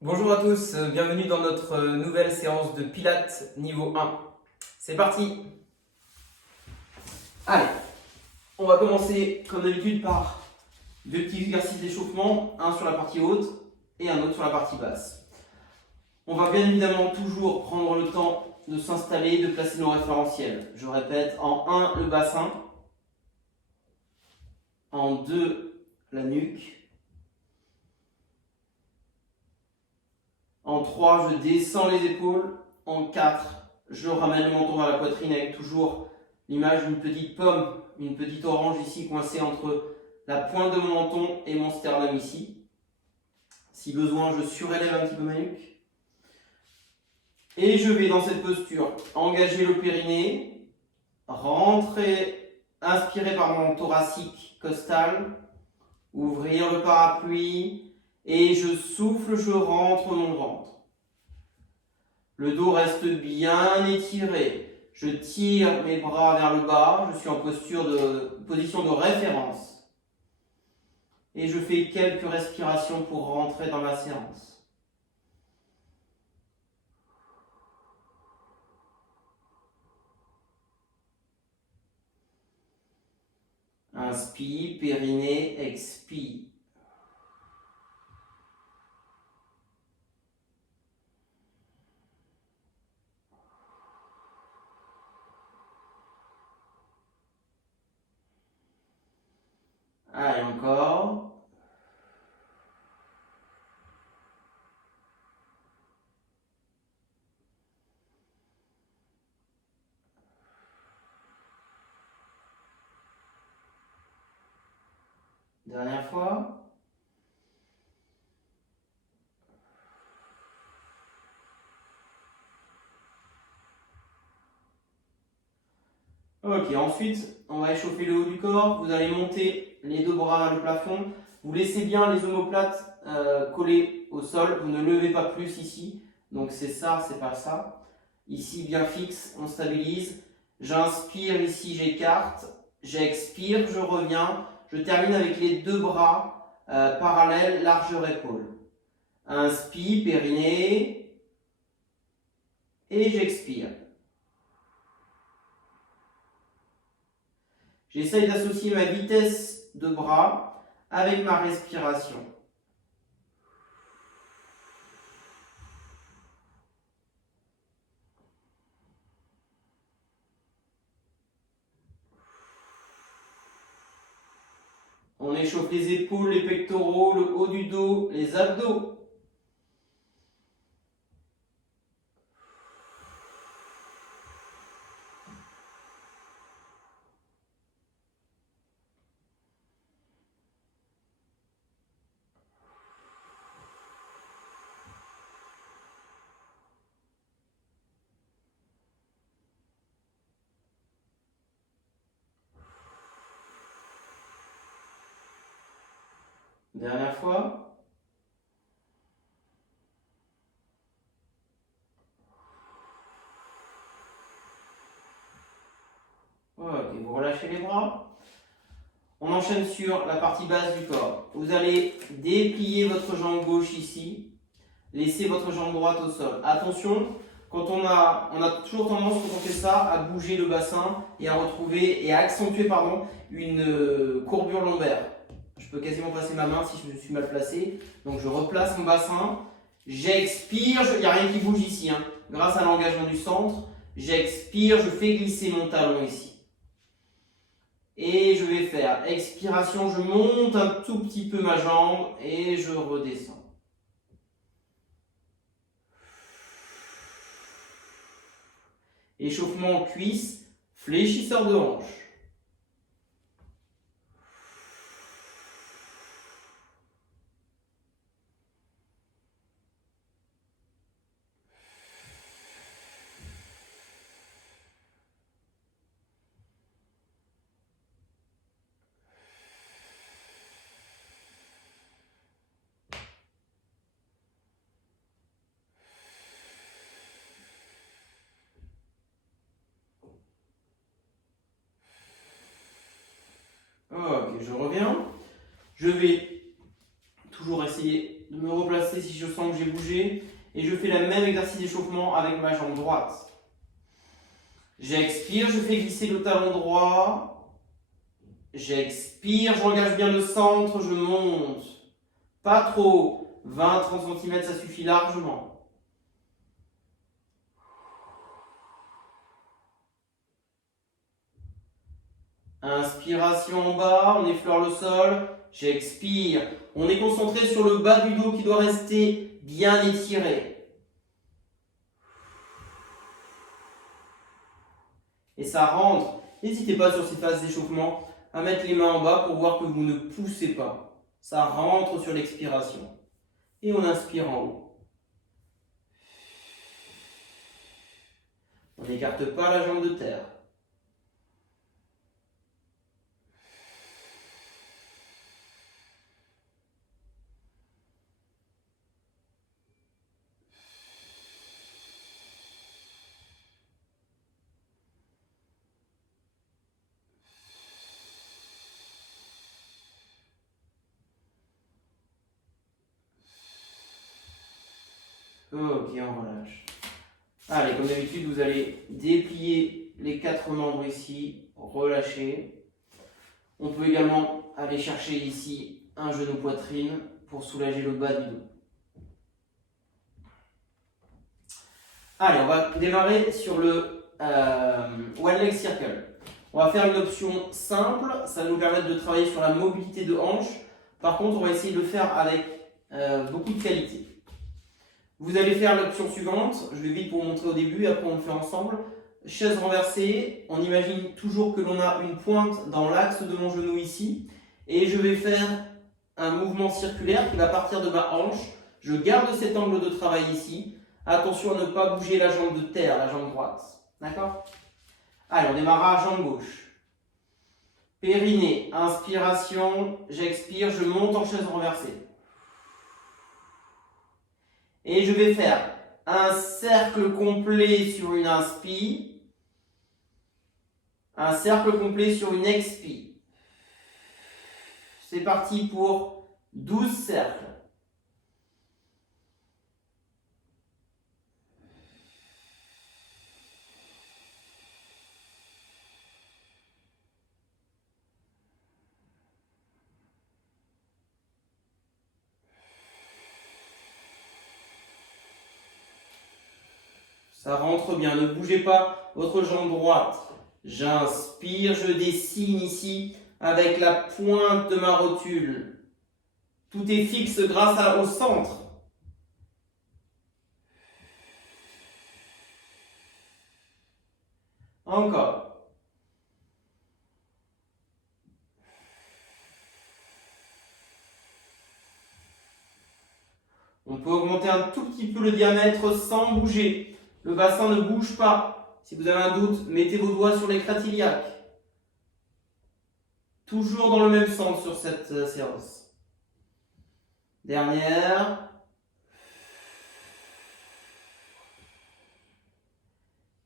Bonjour à tous, bienvenue dans notre nouvelle séance de Pilates niveau 1. C'est parti. Allez, on va commencer comme d'habitude par deux petits exercices d'échauffement, un sur la partie haute et un autre sur la partie basse. On va bien évidemment toujours prendre le temps de s'installer, de placer nos référentiels. Je répète, en 1 le bassin, en 2 la nuque, en 3 je descends les épaules, en 4 je ramène le menton vers la poitrine avec toujours l'image d'une petite pomme, une petite orange ici coincée entre la pointe de mon menton et mon sternum ici. Si besoin, je surélève un petit peu ma nuque. Et je vais dans cette posture engager le périnée, rentrer, inspirer par mon thoracique costal, ouvrir le parapluie et je souffle, je rentre mon ventre. Le dos reste bien étiré. Je tire mes bras vers le bas, je suis en position de référence. Et je fais quelques respirations pour rentrer dans ma séance. Inspire, périnée, expire. Allez, encore. Dernière fois. Ok, ensuite, on va échauffer le haut du corps. Vous allez monter les deux bras vers le plafond. Vous laissez bien les omoplates collées au sol. Vous ne levez pas plus ici. Donc c'est ça, c'est pas ça. Ici, bien fixe, on stabilise. J'inspire ici, j'écarte. J'expire, je reviens. Je termine avec les deux bras parallèles, largeur épaule. Inspire, périnée. Et j'expire. J'essaye d'associer ma vitesse de bras avec ma respiration. On échauffe les épaules, les pectoraux, le haut du dos, les abdos. Dernière fois. Ok, vous relâchez les bras. On enchaîne sur la partie basse du corps. Vous allez déplier votre jambe gauche ici. Laissez votre jambe droite au sol. Attention, quand on a toujours tendance, quand on fait ça, à bouger le bassin et à retrouver et à accentuer une courbure lombaire. Je peux quasiment placer ma main si je me suis mal placé. Donc je replace mon bassin. J'expire, il n'y a rien qui bouge ici. Grâce à l'engagement du centre, j'expire, je fais glisser mon talon ici. Et je vais faire expiration, je monte un tout petit peu ma jambe et je redescends. Échauffement cuisse, fléchisseur de hanche. je reviens. Je vais toujours essayer de me replacer si je sens que j'ai bougé. Et je fais le même exercice d'échauffement avec ma jambe droite. J'expire, je fais glisser le talon droit. J'expire, j'engage bien le centre, je monte. Pas trop. 20-30 cm, ça suffit largement. Inspiration en bas, on effleure le sol. J'expire. On est concentré sur le bas du dos qui doit rester bien étiré. Et ça rentre. N'hésitez pas sur ces phases d'échauffement à mettre les mains en bas pour voir que vous ne poussez pas. Ça rentre sur l'expiration. Et on inspire en haut. On n'écarte pas la jambe de terre. Ok, on relâche. Allez, comme d'habitude, vous allez déplier les 4 membres ici, relâcher. On peut également aller chercher ici un genou poitrine pour soulager le bas du dos. Allez, on va démarrer sur le One Leg Circle. On va faire une option simple, ça va nous permettre de travailler sur la mobilité de hanche. Par contre, on va essayer de le faire avec beaucoup de qualité. Vous allez faire l'option suivante, je vais vite pour vous montrer au début, après on le fait ensemble. Chaise renversée, on imagine toujours que l'on a une pointe dans l'axe de mon genou ici. Et je vais faire un mouvement circulaire qui va partir de ma hanche. Je garde cet angle de travail ici. Attention à ne pas bouger la jambe de terre, la jambe droite. D'accord? Allez, on démarrera jambe gauche. Périnée, inspiration, j'expire, je monte en chaise renversée. Et je vais faire un cercle complet sur une inspire, un cercle complet sur une expire. C'est parti pour 12 cercles. Ça rentre bien, ne bougez pas votre jambe droite. J'inspire, je dessine ici avec la pointe de ma rotule. Tout est fixe grâce au centre. Encore. On peut augmenter un tout petit peu le diamètre sans bouger. Le bassin ne bouge pas. Si vous avez un doute, mettez vos doigts sur les l'écrase iliaque. Toujours dans le même sens sur cette séance. Dernière.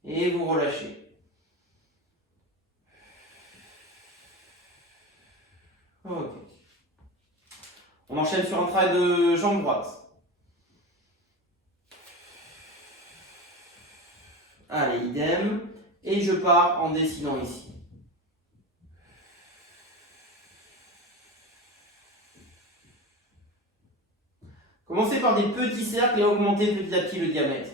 Et vous relâchez. Ok. On enchaîne sur un travail de jambe droite. Allez, idem. Et je pars en dessinant ici. Commencez par des petits cercles et augmentez petit à petit le diamètre.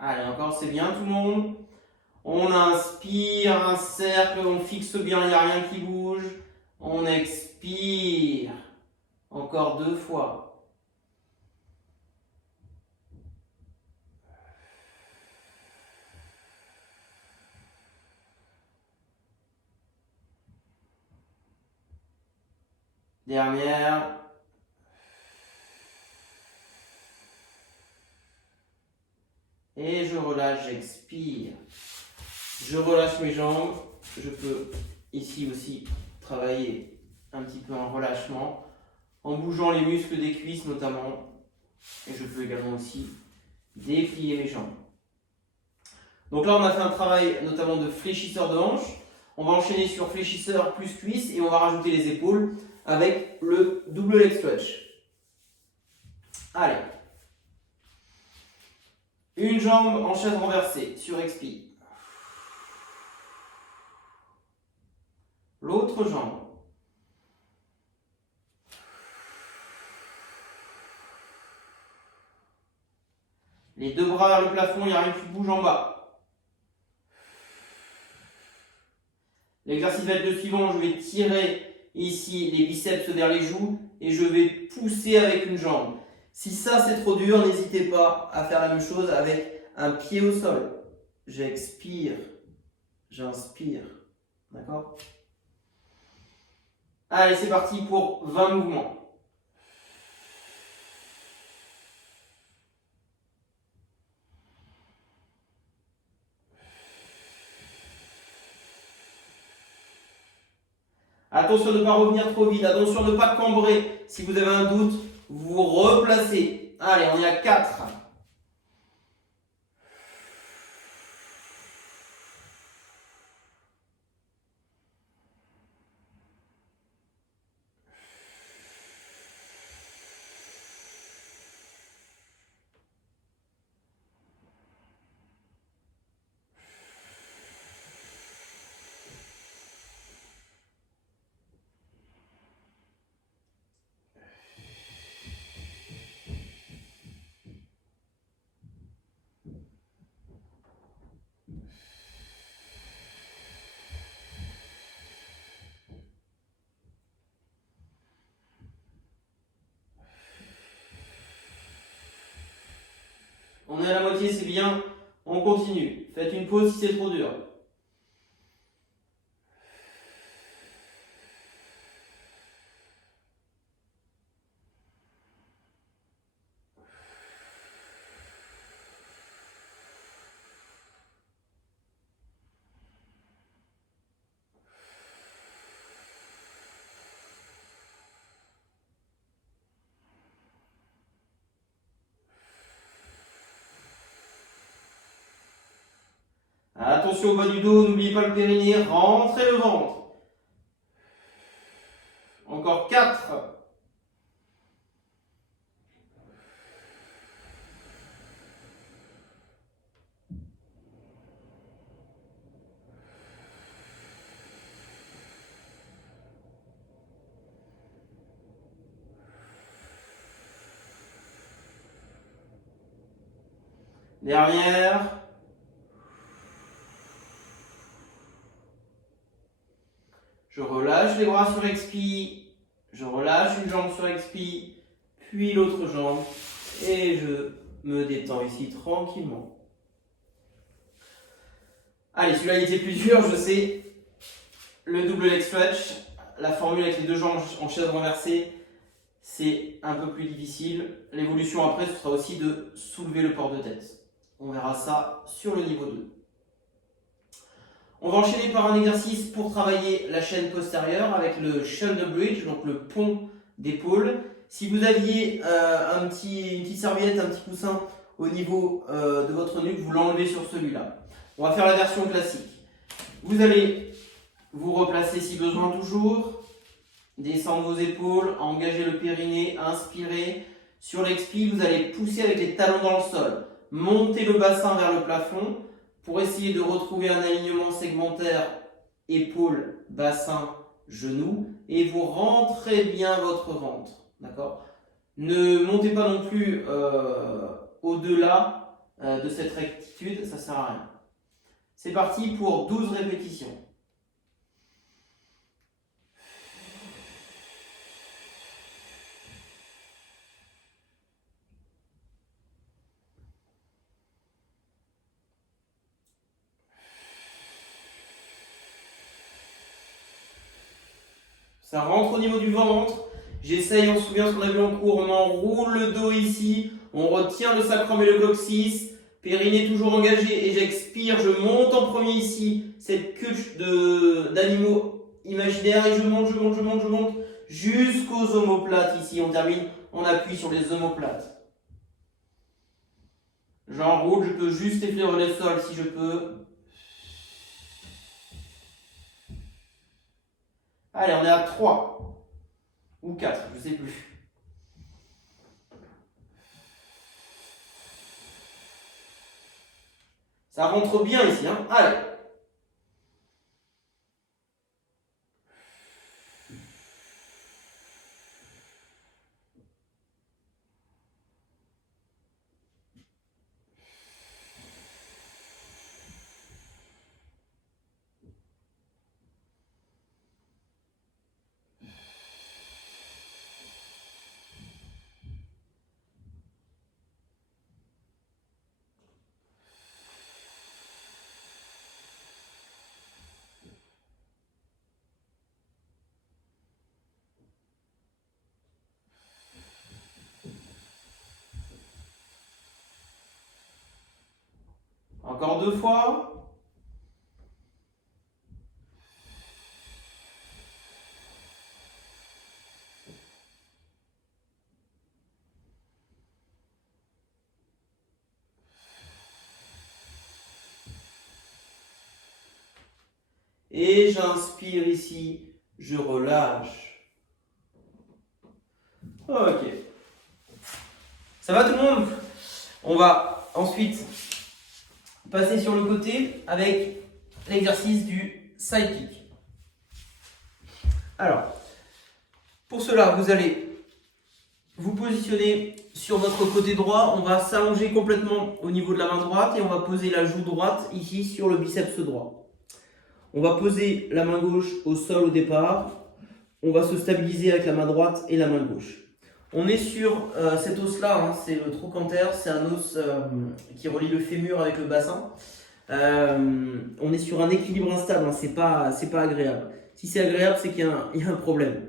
Allez, encore, c'est bien tout le monde. On inspire, un cercle, on fixe bien, il n'y a rien qui bouge. On expire. Encore 2 fois. Dernière. Et je relâche, j'expire. Je relâche mes jambes. Je peux ici aussi travailler un petit peu en relâchement, en bougeant les muscles des cuisses notamment. Et je peux également aussi déplier mes jambes. Donc là, on a fait un travail notamment de fléchisseur de hanche. On va enchaîner sur fléchisseur plus cuisse et on va rajouter les épaules avec le double leg stretch. Allez. Une jambe en chaise renversée sur expire. L'autre jambe. Les deux bras vers le plafond, il n'y a rien qui bouge en bas. L'exercice va être le suivant, je vais tirer ici les biceps vers les joues et je vais pousser avec une jambe. Si ça c'est trop dur, n'hésitez pas à faire la même chose avec un pied au sol. J'expire, j'inspire. D'accord? Allez, c'est parti pour 20 mouvements. Attention de ne pas revenir trop vite, attention de ne pas cambrer. Si vous avez un doute, vous replacez. Allez, on est à 4. On est à la moitié, c'est bien. On continue. Faites une pause si c'est trop dur. Attention au bas du dos, n'oubliez pas le périnée, rentrez le ventre. Encore 4. Dernière. Je relâche les bras sur expire. Je relâche une jambe sur expire, puis l'autre jambe. Et je me détends ici tranquillement. Allez, celui-là il était plus dur, je sais. Le double leg stretch, la formule avec les deux jambes en chaise renversée, c'est un peu plus difficile. L'évolution après, ce sera aussi de soulever le port de tête. On verra ça sur le niveau 2. On va enchaîner par un exercice pour travailler la chaîne postérieure avec le shoulder bridge, donc le pont d'épaule. Si vous aviez une petite serviette, un petit coussin au niveau de votre nuque, vous l'enlevez sur celui-là. On va faire la version classique. Vous allez vous replacer si besoin toujours, descendre vos épaules, engager le périnée, inspirez. Sur l'expire, vous allez pousser avec les talons dans le sol, monter le bassin vers le plafond pour essayer de retrouver un alignement segmentaire épaules, bassin, genoux et vous rentrez bien votre ventre. D'accord ? Ne montez pas non plus au-delà de cette rectitude, ça ne sert à rien. C'est parti pour 12 répétitions. Ça rentre au niveau du ventre. J'essaye, on se souvient ce qu'on a vu en cours, on enroule le dos ici, on retient le sacrum et le coccyx, périnée toujours engagé et j'expire, je monte en premier ici, cette queue d'animaux imaginaires et je monte jusqu'aux omoplates ici. On termine, on appuie sur les omoplates. J'enroule, je peux juste effleurer le sol si je peux. Allez, on est à 3 ou 4, je sais plus. Ça rentre bien ici, hein. Allez. Encore 2 fois. Et j'inspire ici, je relâche. Ok. Ça va tout le monde? On va ensuite passer sur le côté avec l'exercice du side kick. Alors, pour cela, vous allez vous positionner sur votre côté droit. On va s'allonger complètement au niveau de la main droite et on va poser la joue droite ici sur le biceps droit. On va poser la main gauche au sol au départ. On va se stabiliser avec la main droite et la main gauche. On est sur cet os-là, hein, c'est le trochanter, c'est un os qui relie le fémur avec le bassin. On est sur un équilibre instable, hein, c'est pas agréable. Si c'est agréable, c'est qu'il y a un problème.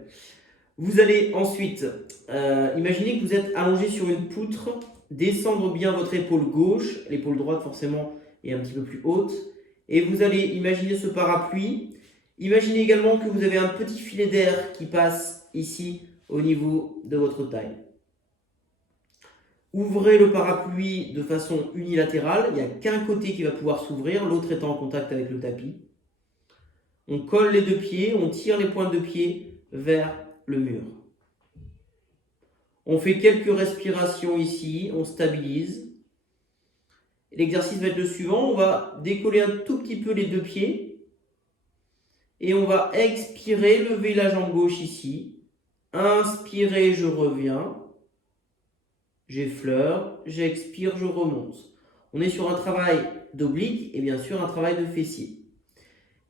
Vous allez ensuite, imaginer que vous êtes allongé sur une poutre, descendre bien votre épaule gauche, l'épaule droite forcément est un petit peu plus haute, et vous allez imaginer ce parapluie. Imaginez également que vous avez un petit filet d'air qui passe ici au niveau de votre taille. Ouvrez le parapluie de façon unilatérale, il n'y a qu'un côté qui va pouvoir s'ouvrir, l'autre étant en contact avec le tapis. On colle les 2 pieds, on tire les pointes de pied vers le mur. On fait quelques respirations ici, on stabilise. L'exercice va être le suivant, on va décoller un tout petit peu les 2 pieds et on va expirer, lever la jambe gauche ici. Inspirez, je reviens. J'effleure, j'expire, je remonte. On est sur un travail d'oblique et bien sûr un travail de fessier.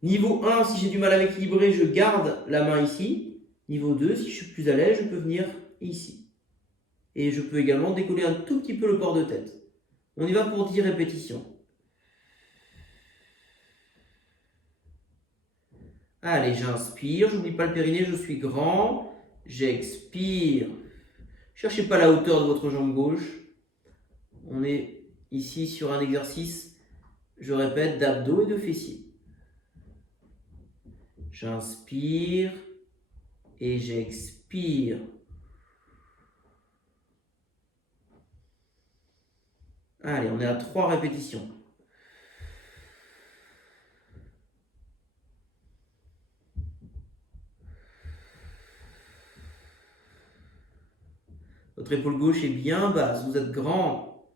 Niveau 1, si j'ai du mal à m'équilibrer, je garde la main ici. Niveau 2, si je suis plus à l'aise, je peux venir ici. Et je peux également décoller un tout petit peu le port de tête. On y va pour 10 répétitions. Allez, j'inspire, j'oublie pas le périnée, je suis grand. J'expire. Cherchez pas la hauteur de votre jambe gauche. On est ici sur un exercice, je répète, d'abdos et de fessiers. J'inspire et j'expire. Allez, on est à 3 répétitions. Votre épaule gauche est bien basse, vous êtes grand.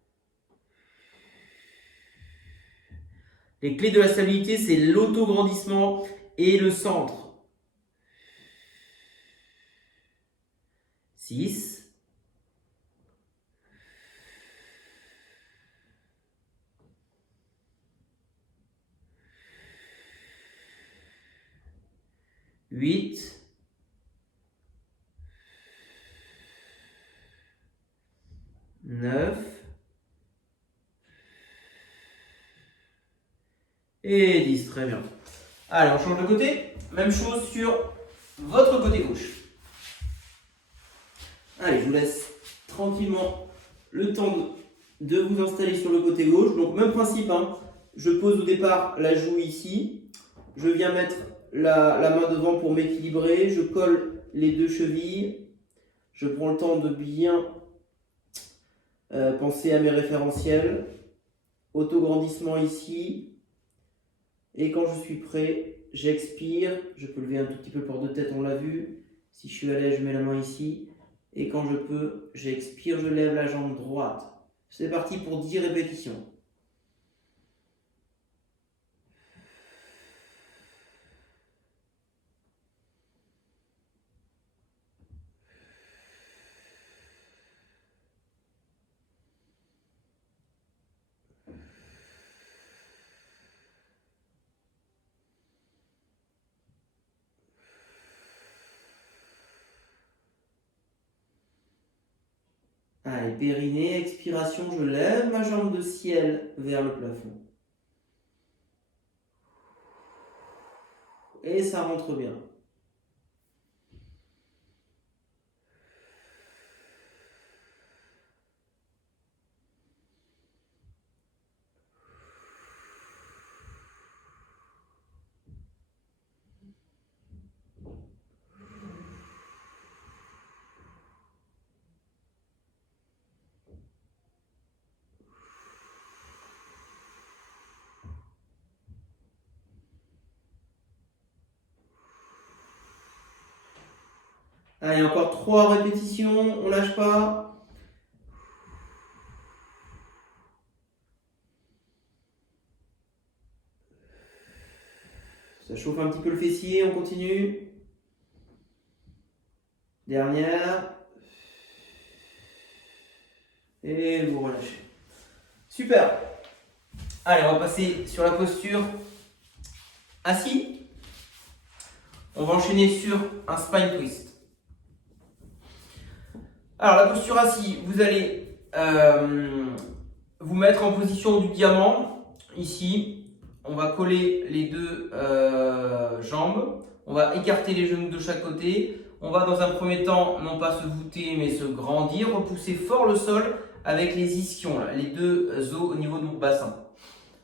Les clés de la stabilité, c'est l'autograndissement et le centre. 6. 8. 9. Et 10, très bien. Allez, on change de côté. Même chose sur votre côté gauche. Allez, je vous laisse tranquillement le temps de vous installer sur le côté gauche. Donc même principe, hein. Je pose au départ la joue ici. Je viens mettre la main devant pour m'équilibrer. Je colle les deux chevilles. Je prends le temps de bien penser à mes référentiels. Autograndissement ici. Et quand je suis prêt, j'expire. Je peux lever un tout petit peu le port de tête, on l'a vu. Si je suis à l'aise, je mets la main ici. Et quand je peux, j'expire, je lève la jambe droite. C'est parti pour 10 répétitions. Allez, périnée, expiration, je lève ma jambe de ciel vers le plafond. Et ça rentre bien. Allez, encore 3 répétitions, on lâche pas. Ça chauffe un petit peu le fessier, on continue. Dernière. Et vous relâchez. Super. Allez, on va passer sur la posture assis. On va enchaîner sur un spine twist. Alors, la posture assis, vous allez vous mettre en position du diamant. Ici, on va coller les deux jambes. On va écarter les genoux de chaque côté. On va dans un premier temps, non pas se voûter, mais se grandir, repousser fort le sol avec les ischions, là, les deux os au niveau de mon bassin.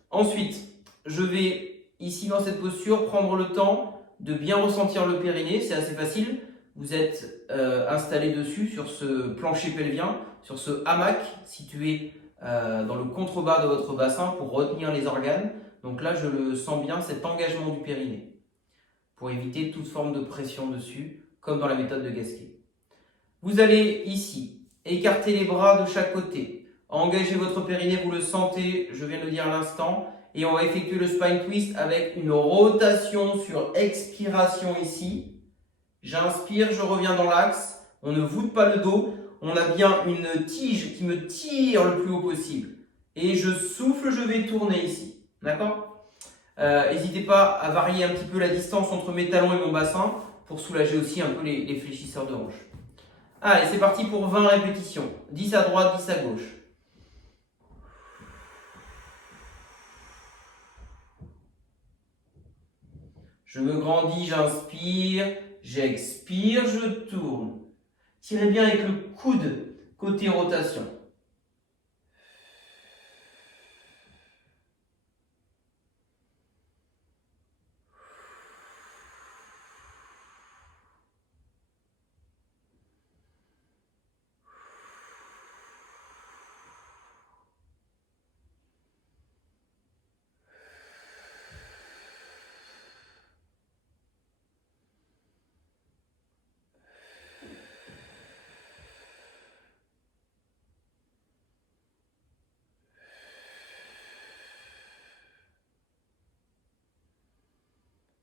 Ensuite, je vais ici dans cette posture prendre le temps de bien ressentir le périnée. C'est assez facile. Vous êtes installé dessus sur ce plancher pelvien, sur ce hamac situé dans le contrebas de votre bassin pour retenir les organes. Donc là, je le sens bien, cet engagement du périnée pour éviter toute forme de pression dessus, comme dans la méthode de Gasquet. Vous allez ici écarter les bras de chaque côté, engager votre périnée, vous le sentez, je viens de le dire à l'instant, et on va effectuer le spine twist avec une rotation sur expiration ici. J'inspire, je reviens dans l'axe, on ne voûte pas le dos, on a bien une tige qui me tire le plus haut possible. Et je souffle, je vais tourner ici. D'accord ? N'hésitez pas à varier un petit peu la distance entre mes talons et mon bassin pour soulager aussi un peu les fléchisseurs de hanches. Allez, c'est parti pour 20 répétitions. 10 à droite, 10 à gauche. Je me grandis, j'inspire, j'expire, je tourne. Tirez bien avec le coude côté rotation.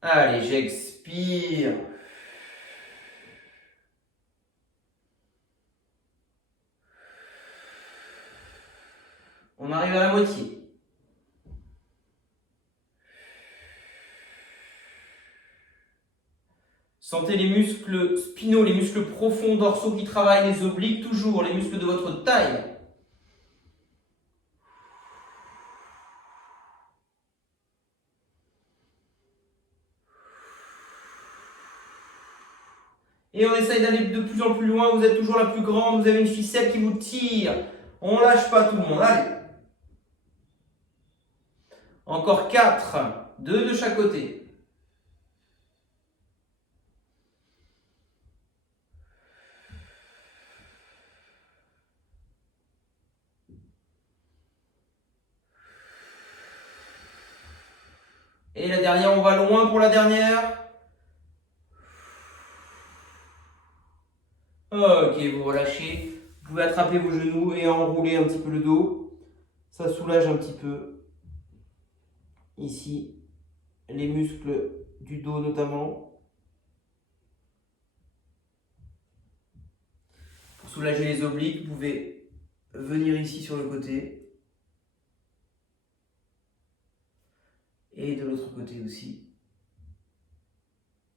Allez, j'expire. On arrive à la moitié. Sentez les muscles spinaux, les muscles profonds dorsaux qui travaillent, les obliques toujours, les muscles de votre taille. Et on essaye d'aller de plus en plus loin. Vous êtes toujours la plus grande. Vous avez une ficelle qui vous tire. On lâche pas tout le monde. Allez. Encore 4. 2 de chaque côté. Et la dernière, on va loin pour la dernière. Ok, vous relâchez. Vous pouvez attraper vos genoux et enrouler un petit peu le dos. Ça soulage un petit peu. Ici, les muscles du dos notamment. Pour soulager les obliques, vous pouvez venir ici sur le côté. Et de l'autre côté aussi.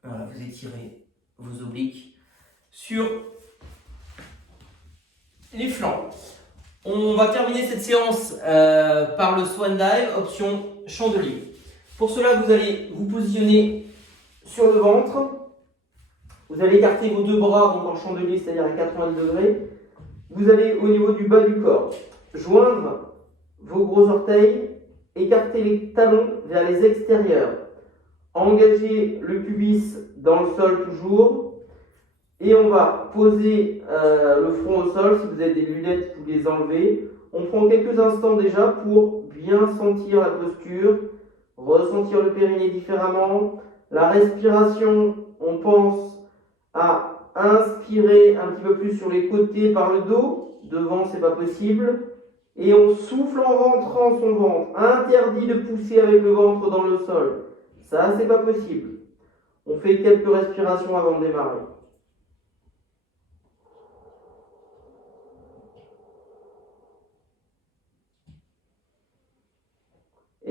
Voilà, vous étirez vos obliques sur les flancs. On va terminer cette séance par le Swan Dive, option chandelier. Pour cela, vous allez vous positionner sur le ventre. Vous allez écarter vos 2 bras, donc en chandelier, c'est-à-dire à 90 degrés. Vous allez au niveau du bas du corps joindre vos gros orteils, écarter les talons vers les extérieurs. Engager le pubis dans le sol toujours. Et on va poser le front au sol. Si vous avez des lunettes, vous les enlevez. On prend quelques instants déjà pour bien sentir la posture, ressentir le périnée différemment. La respiration, on pense à inspirer un petit peu plus sur les côtés par le dos. Devant, c'est pas possible. Et on souffle en rentrant son ventre. Interdit de pousser avec le ventre dans le sol. Ça, c'est pas possible. On fait quelques respirations avant de démarrer.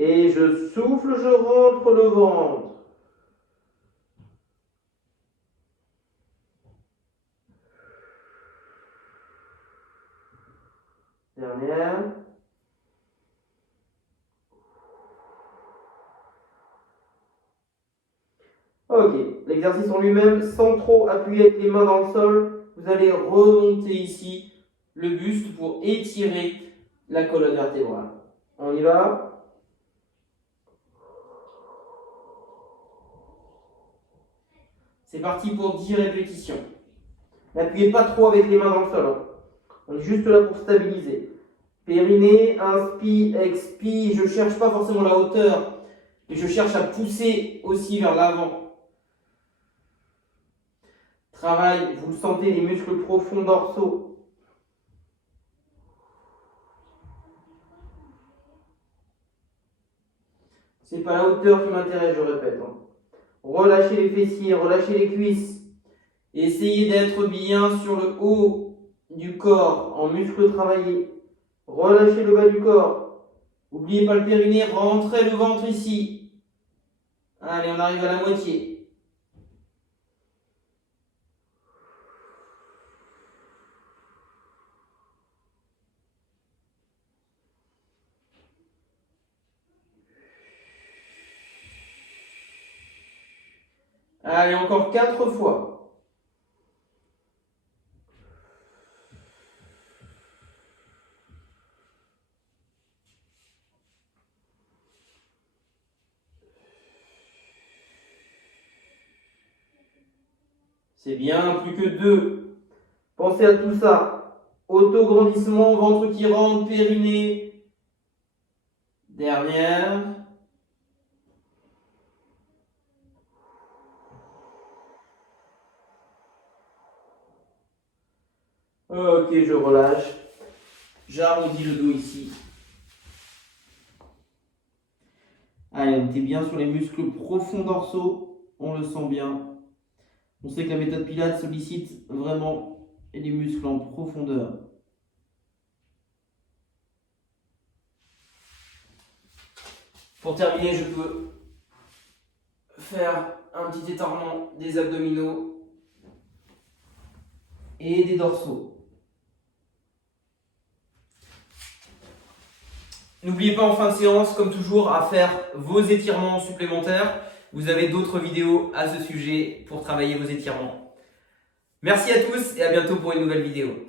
Et je souffle, je rentre le ventre. Dernière. Ok, l'exercice en lui-même, sans trop appuyer avec les mains dans le sol, vous allez remonter ici le buste pour étirer la colonne vertébrale. On y va. C'est parti pour 10 répétitions. N'appuyez pas trop avec les mains dans le sol. On est juste là pour stabiliser. Périnée, inspire, expire. Je ne cherche pas forcément la hauteur, mais je cherche à pousser aussi vers l'avant. Travail, vous le sentez, les muscles profonds dorsaux. C'est pas la hauteur qui m'intéresse, je répète. Relâchez les fessiers, relâchez les cuisses. Essayez d'être bien sur le haut du corps, en muscles travaillés. Relâchez le bas du corps. N'oubliez pas le périnée, rentrez le ventre ici. Allez, on arrive à la moitié. Allez, encore 4 fois. C'est bien, plus que 2. Pensez à tout ça. Auto-grandissement, ventre qui rentre, périnée. Dernière. Ok, je relâche. J'arrondis le dos ici. Allez, on était bien sur les muscles profonds dorsaux. On le sent bien. On sait que la méthode Pilates sollicite vraiment les muscles en profondeur. Pour terminer, je peux faire un petit étirement des abdominaux et des dorsaux. N'oubliez pas en fin de séance, comme toujours, à faire vos étirements supplémentaires. Vous avez d'autres vidéos à ce sujet pour travailler vos étirements. Merci à tous et à bientôt pour une nouvelle vidéo.